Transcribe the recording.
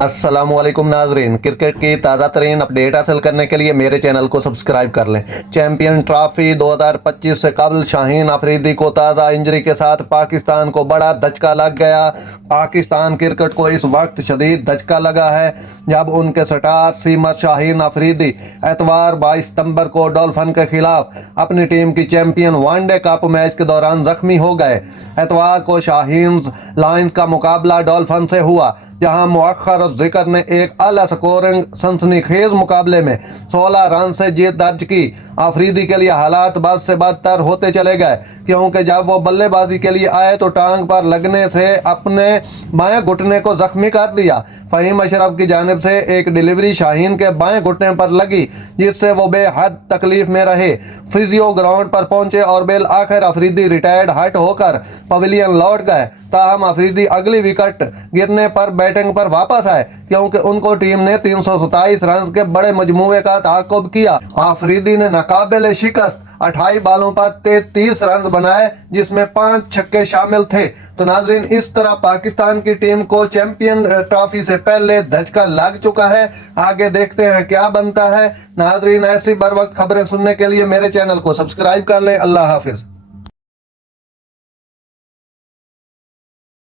السلام علیکم ناظرین، کرکٹ کی تازہ ترین اپڈیٹ حاصل کرنے کے لیے میرے چینل کو سبسکرائب کر لیں۔ چیمپئن ٹرافی 2025 سے قبل شاہین افریدی کو تازہ انجری کے ساتھ پاکستان کو بڑا دھچکا لگ گیا۔ پاکستان کرکٹ کو اس وقت شدید دھچکا لگا ہے جب ان کے سٹار سیمر شاہین افریدی اتوار 22 ستمبر کو ڈولفن کے خلاف اپنی ٹیم کی champion one day cup match کے دوران زخمی ہو گئے۔ اتوار کو شاہین لائنز کا مقابلہ ڈولفن سے ہوا، جہاں مؤخر الذکر نے ایک اعلیٰ سکورنگ سنسنی خیز مقابلے میں 16 رن سے جیت درج کی۔ افریدی کے لیے حالات بد سے بدتر ہوتے چلے گئے، کیونکہ جب وہ بلے بازی کے لیے آئے تو ٹانگ پر لگنے سے اپنے بائیں گھٹنے کو زخمی کر دیا۔ فہیم اشرف کی جانب سے ایک ڈیلیوری شاہین کے بائیں گھٹنے پر لگی، جس سے وہ بے حد تکلیف میں رہے۔ فزیو گراؤنڈ پر پہنچے اور بالآخر افریدی ریٹائرڈ ہٹ ہو کر پویلین لوٹ گئے۔ تاہم افریدی اگلی وکٹ گرنے پر بیٹنگ پر واپس آئے، کیونکہ ان کو ٹیم نے 327 رنز کے بڑے مجموعے کا تعاقب کیا۔ افریدی نے ناقابل شکست 28 بالوں پر 33 رنز بنائے، جس میں 5 چھکے شامل تھے۔ تو ناظرین، اس طرح پاکستان کی ٹیم کو چیمپئن ٹرافی سے پہلے دھچکا لگ چکا ہے۔ آگے دیکھتے ہیں کیا بنتا ہے۔ ناظرین، ایسی بر وقت خبریں سننے کے لیے میرے چینل کو سبسکرائب کر لیں۔ اللہ حافظ۔